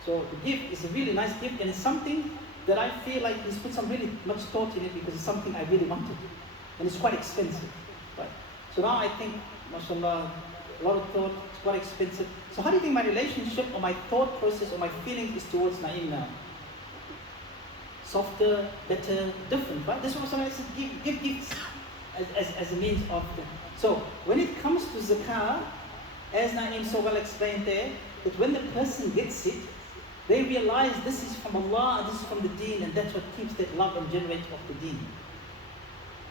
So the gift is a really nice gift, and it's something that I feel like he's put some really much thought in it because it's something I really wanted, and it's quite expensive, right? So now I think, mashallah, a lot of thought, it's quite expensive. So how do you think my relationship or my thought process or my feelings is towards Naeem now? Softer, better, different, right? This is what somebody says, give gifts as a means of them. So when it comes to zakah, as Naeem so well explained there, that when the person gets it, they realize this is from Allah and this is from the deen, and that's what keeps that love and generates of the deen.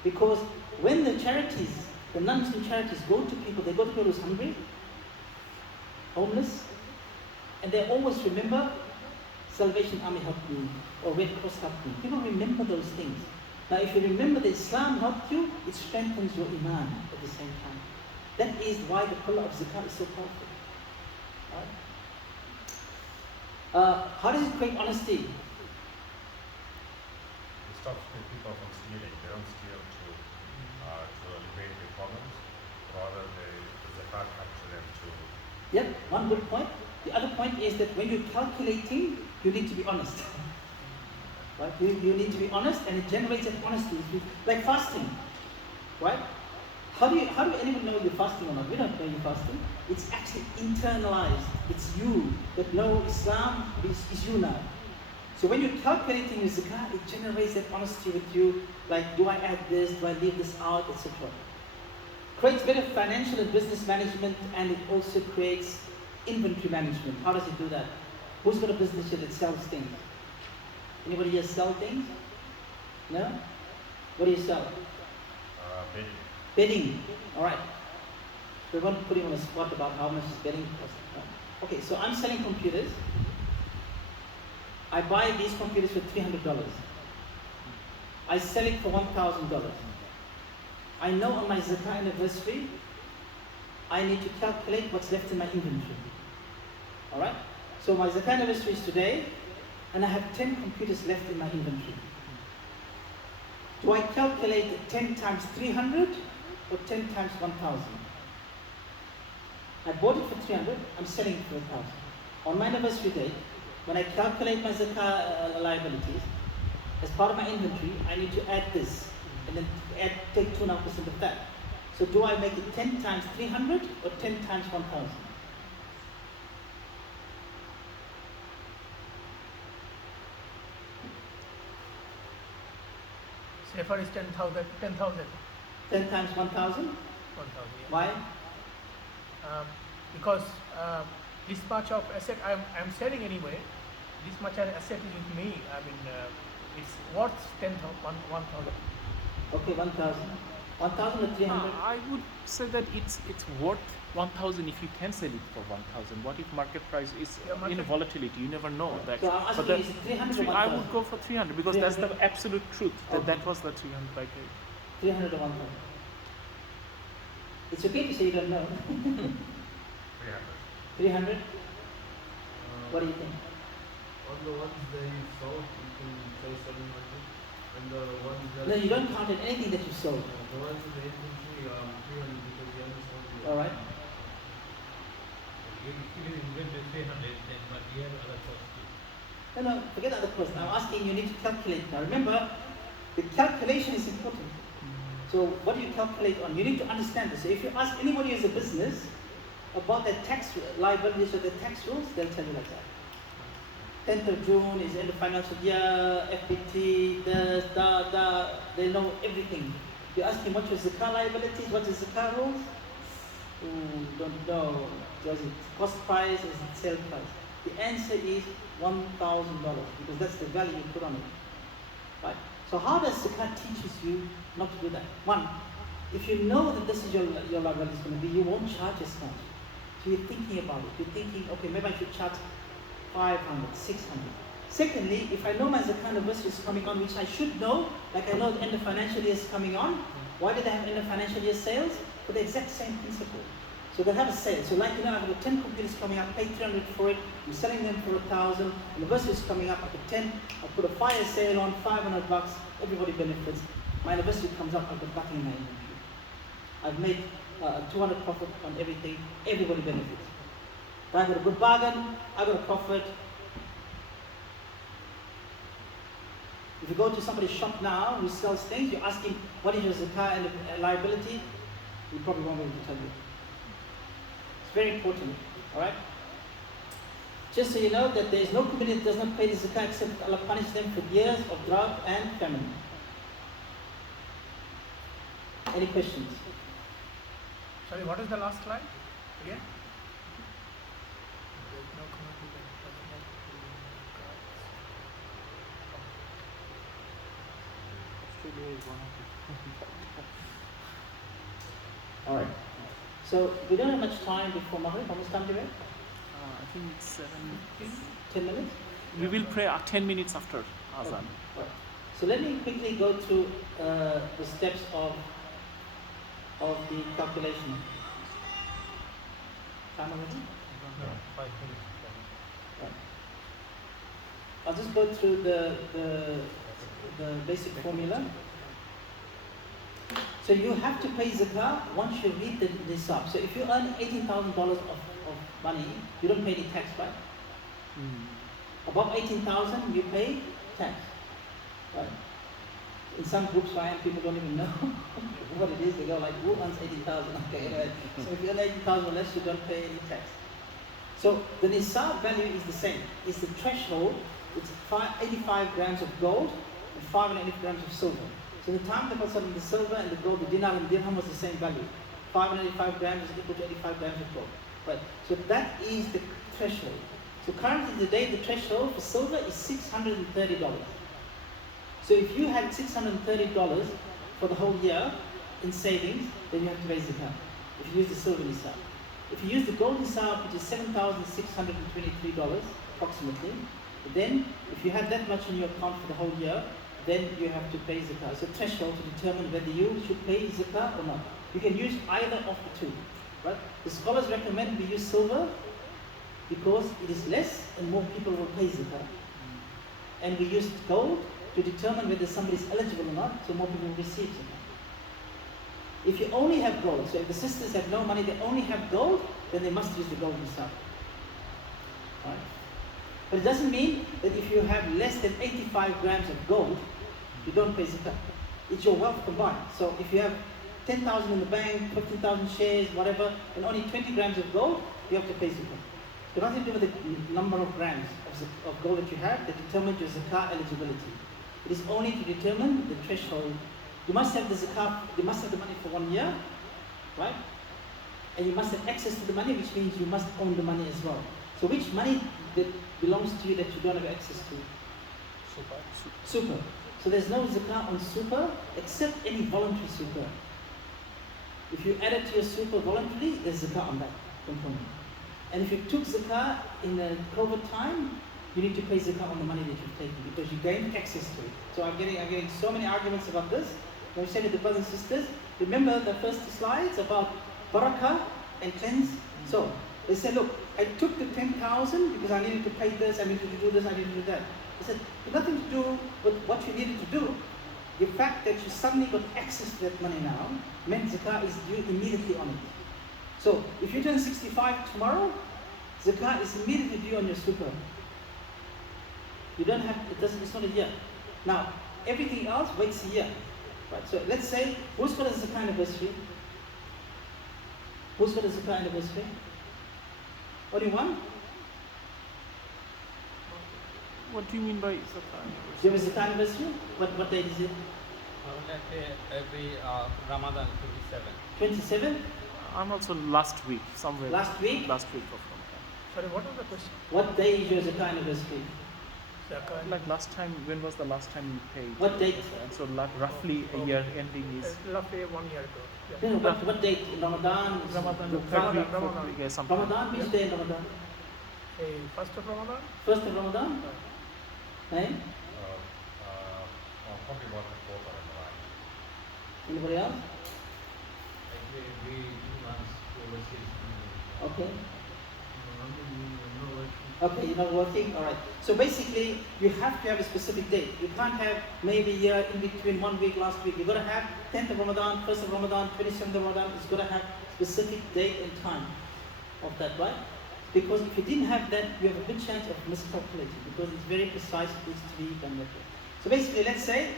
Because when the charities, the non-Muslim charities go to people, they go to people who's hungry, homeless, and they always remember Salvation Army helped me, or Red Cross helped me. People remember those things. Now if you remember that Islam helped you, it strengthens your iman at the same time. That is why the pillar of zakat is so powerful. Right? How does it create honesty? It stops people from stealing. They don't steal to alleviate their problems. Rather, the zakat comes to them to. Yep, one good point. The other point is that when you're calculating, you need to be honest. Right? You need to be honest, and it generates that honesty. Like fasting, right? How do anyone know you're fasting or not? We don't know you're fasting. It's actually internalized. It's you that know Islam is you now. So when you're calculating your zakat, it generates that honesty with you. Like, do I add this? Do I leave this out? Etc. Creates better financial and business management, and it also creates inventory management. How does it do that? Who's got a business here that sells things? Anybody here sell things? No? What do you sell? Bedding. Bedding. Alright. So we want to put you on a spot about how much is bedding cost. Okay, so I'm selling computers. I buy these computers for $300. I sell it for $1,000. I know on my zakah anniversary, I need to calculate what's left in my inventory. Alright? So my zakah anniversary is today, and I have 10 computers left in my inventory. Do I calculate 10 times 300 or 10 times 1,000? I bought it for 300, I'm selling it for 1,000. On my anniversary date, when I calculate my zakah liabilities, as part of my inventory, I need to add this, and then take 2.5% of that. So do I make it 10 times 300 or 10 times 1,000? Sefer is 10,000. 10 times 1,000? 1,000, yeah. Why? Because this much of asset I'm selling anyway. This much asset is with me. I mean, it's worth 1,000. Okay, 1,000. 1,000 or 300? I would say that it's worth 1,000 if you can sell it for 1,000. What if market price is in volatility? You never know. That. So I'm asking you, is it 300 or 1,000? I would go for 300 because that's the absolute truth. Okay. That was the 300 I paid. 300 or 1,000? It's okay to say you don't know. 300? What do you think? On the ones that you sold, you can say 700. And the ones that... No, you don't count in anything that you sold. The ones in the inventory, 300 because you understand. Alright? You didn't invent the 300 then, but you have other costs too. No, forget the other question. I'm asking you need to calculate now. Remember, the calculation is important. So what do you calculate on? You need to understand this. So if you ask anybody who has a business about their tax liabilities or their tax rules, they'll tell you like that. 10th of June is end of financial year, FPT, they know everything. You ask him what your zakah liabilities, what is zakah rules? Don't know. Does it cost price, is it sale price? The answer is $1,000 because that's the value you put on it. Right? So how does zakat teaches you not to do that? One, if you know that this is your liability is going to be, you won't charge as much. So you're thinking about it. You're thinking, okay, maybe I should charge 500, 600. Secondly, if I know my zakat anniversary is coming on, which I should know, like I know the end of financial year is coming on, why do they have end of financial year sales? For the exact same principle. So they have a sale. So like, you know, I've got 10 computers coming up, pay 300 for it, I'm selling them for 1,000, anniversary is coming up, I put 10, I put a fire sale on, $500, everybody benefits. My anniversary comes up, I've got nothing in my inventory. I've made 200 profit on everything, everybody benefits. If I got a good bargain, I got a profit. If you go to somebody's shop now who sells things, you ask him, what is your zakat and liability? He probably won't be able to tell you. It's very important, alright? Just so you know that there is no community that does not pay the zakat except Allah punish them for years of drought and famine. Any questions? Sorry, what is the last slide? Again? No community that does not pay Australia is one of Alright. So we don't have much time before Maghrib. How much time do we have? I think it's 7. 10 minutes? We will pray 10 minutes after Azan. Right. So let me quickly go through the steps of the calculation. Time already? No, 5 minutes. Right. I'll just go through the basic formula. So you have to pay zakat once you read the nisab. So if you earn $18,000 of money, you don't pay any tax, right? Above 18,000, you pay tax. Right? In some groups where I am, people don't even know what it is. They go like, who earns 80,000? Okay, anyway. So if you earn 80,000 or less, you don't pay any tax. So the nisab value is the same. It's the threshold. It's 85 grams of gold and 580 grams of silver. So the time the Prophet the silver and the gold, the dinar and dirham was the same value. 585 grams is equal to 85 grams of gold. Right. So that is the threshold. So currently today the threshold for silver is $630. So if you had $630 for the whole year in savings, then you have to pay zakat. If you use the silver nisab. If you use the gold nisab, which is $7,623 approximately, then if you had that much in your account for the whole year, then you have to pay zakat. It's a threshold to determine whether you should pay zakat or not. You can use either of the two. Right? The scholars recommend we use silver because it is less and more people will pay zakat. And we use gold to determine whether somebody is eligible or not, so more people will receive zakat. If you only have gold, so if the sisters have no money, they only have gold, then they must use the gold nisab. Right? But it doesn't mean that if you have less than 85 grams of gold, you don't pay zakat. It's your wealth combined. So if you have 10,000 in the bank, 15,000 shares, whatever, and only 20 grams of gold, you have to pay zakat. It has nothing to do with the number of grams of gold that you have that determines your zakat eligibility. It is only to determine the threshold. You must have the zakat, you must have the money for 1 year, right? And you must have access to the money, which means you must own the money as well. So which money that belongs to you that you don't have access to? Super. So there's no zakat on super except any voluntary super. If you add it to your super voluntarily, there's zakat on that component. And if you took zakat in the COVID time, you need to pay zakat on the money that you've taken because you gained access to it. So I'm getting so many arguments about this. When we say to the brothers and sisters, remember the first slides about barakah and cleanse? So they said, look, I took the 10,000 because I needed to pay this, I needed to do this, I needed to do that. They said, it's nothing to do with what you needed to do. The fact that you suddenly got access to that money now meant zakat is due immediately on it. So if you turn 65 tomorrow, zakat is immediately due on your super. You don't have, it's not a year. Now, everything else waits a year. Right? So let's say, who's got a zakat anniversary? Who's got a zakat anniversary? Only one? What do you mean by zakat? Do you have a zakat anniversary? What date is it? Every Ramadan 27. 27? I'm also last week, somewhere. Last week? Last week of Ramadan. Sorry, what was the question? What day is your zakat anniversary? Zakat. Like last time, when was the last time you paid? What date? So roughly a year ending is Roughly 1 year ago. Yeah. No, what date? In Ramadan? Ramadan, The the third third week, Ramadan. fourth week, yeah, something. Ramadan, which day in Ramadan? First of Ramadan. First of Ramadan? Hey? Probably about the fourth or Ramadan. Anybody else? Actually, every 2 months overseas. Okay. I'm not working. Okay, you're not working? Alright. So basically, you have to have a specific date. You can't have maybe a year in between 1 week, last week. You've got to have 10th of Ramadan, 1st of Ramadan, 27th of Ramadan. It's got to have specific date and time of that, right? Because if you didn't have that, you have a good chance of miscalculating because it's very precise, it needs to be done that way. So basically, let's say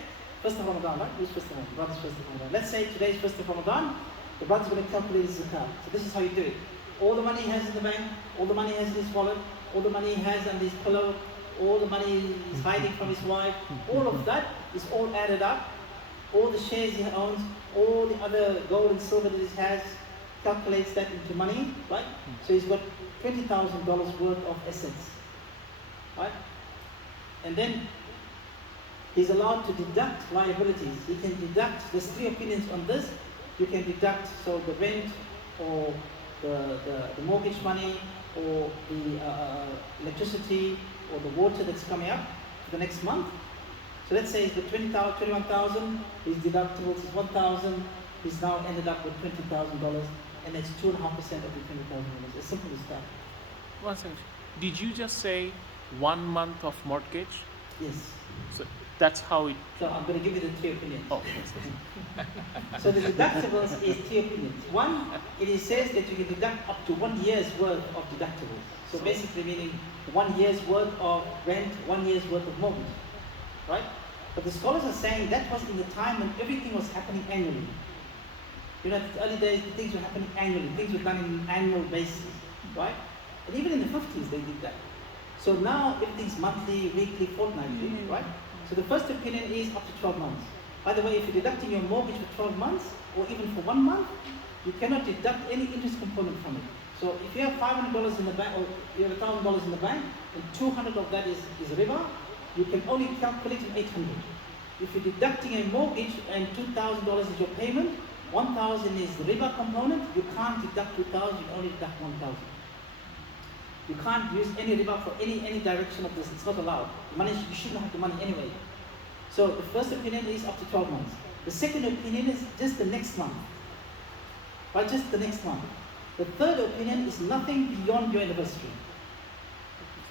1st of Ramadan, right? Which 1st of Ramadan? Brother's 1st of Ramadan. Let's say today is 1st of Ramadan. The brother's going to calculate his zakat. So this is how you do it. All the money he has in the bank, all the money he has in his wallet, all the money he has on his pillow, all the money he's hiding from his wife, all of that is all added up. All the shares he owns, all the other gold and silver that he has, calculates that into money, right? So he's got $20,000 worth of assets, right? And then he's allowed to deduct liabilities. He can deduct, there's 3 opinions on this. You can deduct, so the rent or the mortgage money or the electricity or the water that's coming up for the next month. So let's say the 21,000, his deductibles is 1,000, he's now ended up with $20,000, and that's 2.5% of the $20,000. As simple as that. One second. Did you just say 1 month of mortgage? Yes. So that's how it. So I'm going to give you the 3 opinions. Oh, So the deductibles is 3 opinions. One, it says that you can deduct up to 1 year's worth of deductibles. So basically meaning 1 year's worth of rent, 1 year's worth of mortgage, right? But the scholars are saying that was in the time when everything was happening annually. You know, in the early days, things were happening annually. Things were done on an annual basis, right? And even in the 50s, they did that. So now everything's monthly, weekly, fortnightly, right? So the first opinion is up to 12 months. By the way, if you're deducting your mortgage for 12 months, or even for 1 month, you cannot deduct any interest component from it. So if you have $500 in the bank, or you have $1,000 in the bank, and 200 of that is riba, you can only calculate in 800. If you're deducting a mortgage and $2,000 is your payment, 1,000 is the riba component, you can't deduct 2,000, you only deduct 1,000. You can't use any riba for any direction of this, it's not allowed. Money, you shouldn't have the money anyway. So the first opinion is up to 12 months. The second opinion is just the next month. Right, just the next month. The third opinion is nothing beyond your anniversary.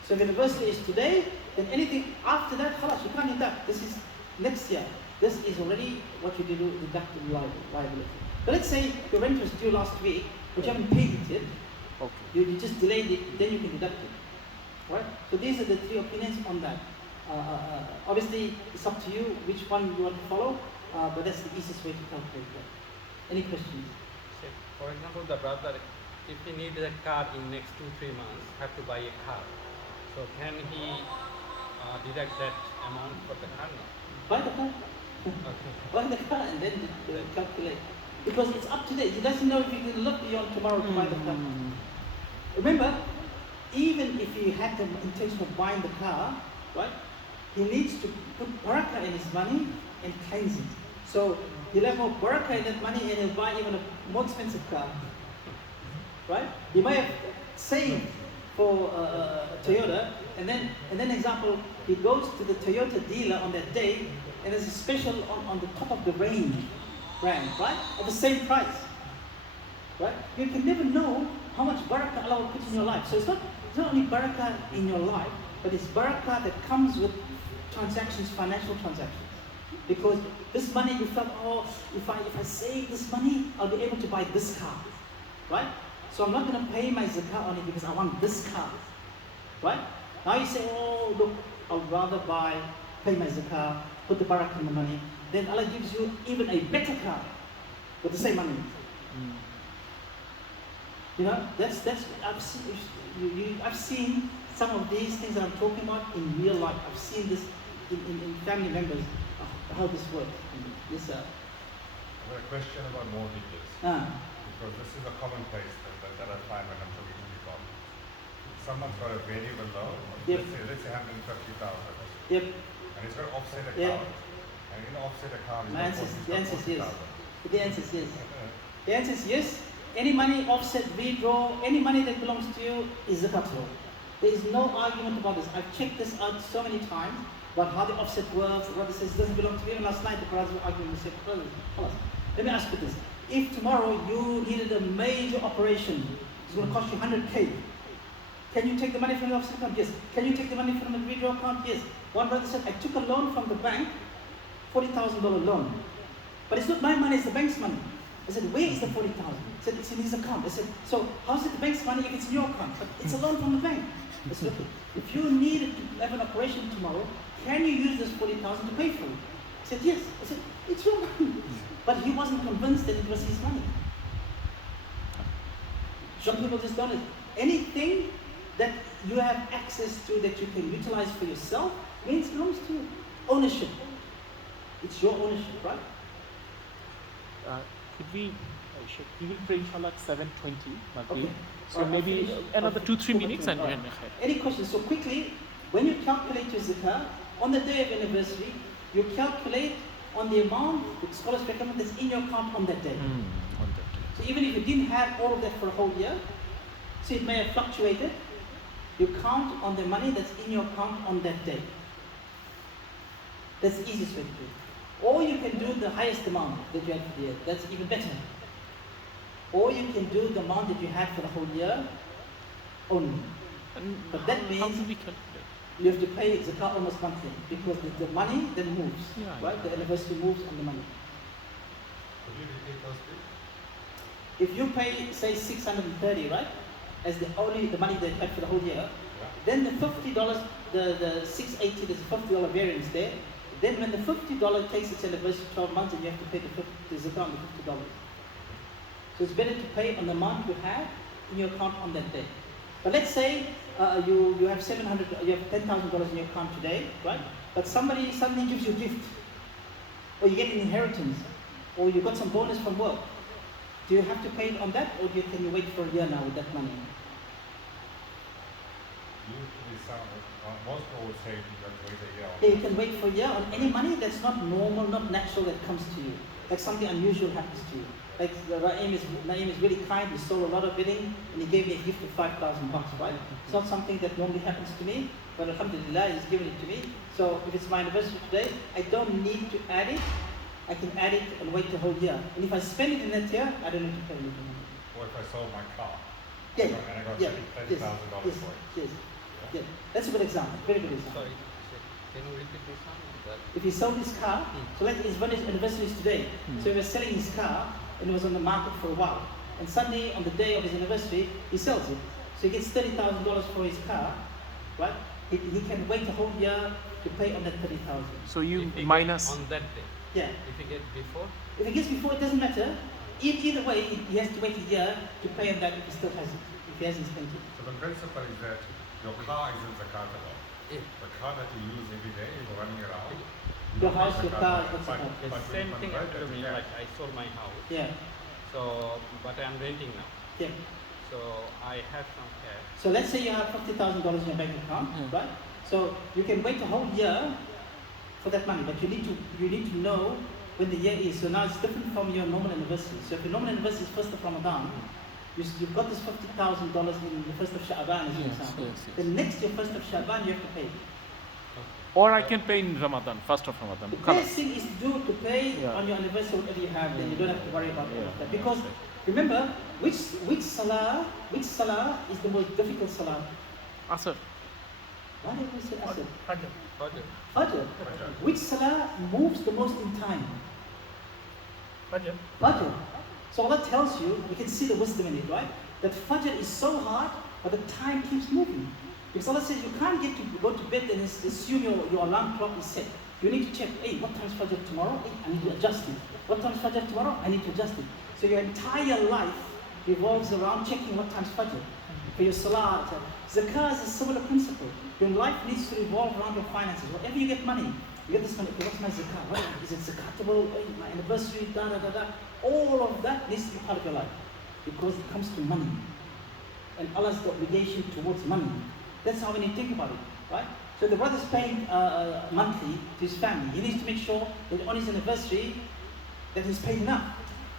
So if anniversary is today, then anything after that, khalas, you can't deduct. This is next year. This is already what you deduct the liability. But let's say your rent was due last week, but you haven't paid it yet. okay. You just delayed it, then you can deduct it. Right? So these are the 3 opinions on that. Obviously, it's up to you which one you want to follow, but that's the easiest way to calculate that. Any questions? So, for example, the brother, if he needs a car in next 2-3 months, have to buy a car. So can he deduct that amount for the car now? Buy the car. Okay. Buy the car and then calculate. Because it's up to date. He doesn't know if he can look beyond tomorrow to buy the car. Remember, even if he had the intention of buying the car, right, he needs to put barakah in his money and cleanse it. So he'll have more barakah in that money and he'll buy even a more expensive car. Right? He might have saved for a Toyota, and then example, he goes to the Toyota dealer on that day, and there's a special on the top of the range brand, right? At the same price. Right? You can never know how much barakah Allah will put in your life. So it's not only barakah in your life, but it's barakah that comes with transactions, financial transactions. Because this money, you felt, oh, if I save this money, I'll be able to buy this car. Right? So I'm not going to pay my zakat on it because I want this car. Right? Now you say, oh, look, I'd rather pay my zakat, put the barakah in the money. Then Allah gives you even a better car with the same money. You know, I've seen some of these things that I'm talking about in real life. I've seen this in family members, how this works. This, I've got a question about mortgages. Because this is a commonplace that I find when I'm talking to people. someone's got a variable loan, Yep. let's say 150,000, Yep. and he's got to offset account, Yeah. and in the offset account, The answer is yes. 40,000. The answer is yes. The answer is yes. Any money offset, withdraw, any money that belongs to you is zakatable. There is no argument about this. I've checked this out so many times about how the offset works. The brother says it doesn't belong to me. Even last night the brothers were arguing and said, brothers, let me ask you this. If tomorrow you needed a major operation, it's going to cost you 100K. Can you take the money from the offset account? Yes. Can you take the money from the withdraw account? Yes. One brother said, I took a loan from the bank, $40,000 loan. But it's not my money, it's the bank's money. I said, where is the 40,000? He said, it's in his account. I said, so how's it the bank's money if it's in your account? I said, it's a loan from the bank. I said, okay, if you needed to have an operation tomorrow, can you use this 40,000 to pay for it? He said, yes. I said, it's your money. But he wasn't convinced that it was his money. Some people just don't. Anything that you have access to that you can utilize for yourself means it belongs to you. Ownership. It's your ownership, right? Could we will pray inshallah at 7:20 Maghrib. Okay. So Alright, maybe I'll finish. another I'll 2-3 finish. minutes and Alright. then Any questions? So quickly, when you calculate your zakah, on the day of anniversary, you calculate on the amount the scholars recommend that's in your account on that day. on that day. So even if you didn't have all of that for a whole year, so it may have fluctuated, you count on the money that's in your account on that day. That's the easiest way to do it. Or you can do the highest amount that you had for the year. That's even better. Or you can do the amount that you had for the whole year only. And But that how means do we calculate? you have to pay zakat almost monthly because the money then moves, Yeah, right? yeah. The anniversary moves on the money. Could you repeat those please? If you pay, say, 630, right, as the money that you had for the whole year, then the $50, the 680, there's a $50 variance there. Then when the $50 takes its anniversary 12 months, and you have to pay the zakat on the $50. So it's better to pay on the amount you have in your account on that day. But let's say you have $10,000 in your account today, right? But somebody suddenly gives you a gift, or you get an inheritance, or you got some bonus from work. Do you have to pay it on that, or can you wait for a year now with that money? Usually most people would say you have to wait a year. Yeah, you can wait for a year on any money that's not normal, not natural that comes to you. Like something unusual happens to you. Like Naeem is really kind, he sold a lot of bidding and he gave me a gift of $5,000, right? It's not something that normally happens to me, but alhamdulillah, he's given it to me. So if it's my anniversary today, I don't need to add it. I can add it and wait the whole year. And if I spend it in that year, I don't need to pay anything. Or if I sold my car Yeah, and I got yeah, $30,000 yes, for it. yes, yeah. That's a good example, very good example. Sorry, can you repeat this one? If he sold his car, so like his anniversary is today, so he was selling his car and it was on the market for a while. And suddenly, on the day of his anniversary, he sells it. So he gets $30,000 for his car, right? He can wait a whole year to pay on that $30,000. So you If he minus. gets on that day. Yeah. If he gets before, If he gets before, it doesn't matter. Either way, he has to wait a year to pay on that if he still has it, if he hasn't spent it. So the principle is that your car isn't zakatable. if The car that you use every day is running around. Your house, your car, that's But- zakat. the but same when thing you happened to convert me, it, like I sold my house. Yeah, So, but I'm renting now. yeah. So I have some cash. So let's say you have $50,000 in your bank account, right? So you can wait a whole year for that money, but you need to know when the year is. So now it's different from your normal anniversary. So if your normal anniversary is 1st of Ramadan, you've got this $50,000 in the 1st of Sha'ban as an Yes, example. yes, yes. The next year, 1st of Sha'ban, you have to pay. Or I can pay in Ramadan, 1st of Ramadan. The Khalas. best thing is to pay Yeah. on your anniversary whatever you have, then you don't have to worry about all of that. Yeah. Because remember, which salah is the most difficult salah? Asr. Why did we say Asr? Fajr. Further. Fajr. Which salah moves the most in time? Fajr. Fajr. So Allah tells you, you can see the wisdom in it, right? That Fajr is so hard, but the time keeps moving. Because Allah says you can't go to bed and assume your alarm clock is set. You need to check, hey, what time is Fajr tomorrow? Hey, I need to adjust it. What time is Fajr tomorrow? I need to adjust it. So your entire life revolves around checking what time is Fajr. For your salah, zakah is a similar principle. Your life needs to revolve around your finances. Whatever you get money, you get this money, okay, what's my zakah? Is it zakatable? My anniversary, da da da da. All of that needs to be part of your life because it comes to money. and Allah's obligation towards money. That's how we need to think about it, right? So the brother's paying monthly to his family. He needs to make sure that on his anniversary that he's paid enough,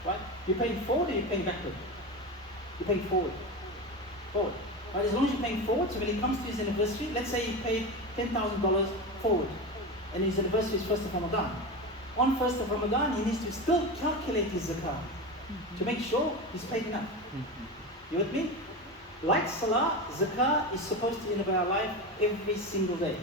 right? You're paying forward or you're paying backward? You're paying forward. Forward. Right? As long as you're paying forward, so when he comes to his anniversary, let's say he paid $10,000 forward, and his anniversary is 1st of Ramadan. On 1st of Ramadan, he needs to still calculate his zakah to make sure he's paid enough. You with me? Like salah, zakah is supposed to be in our life every single day.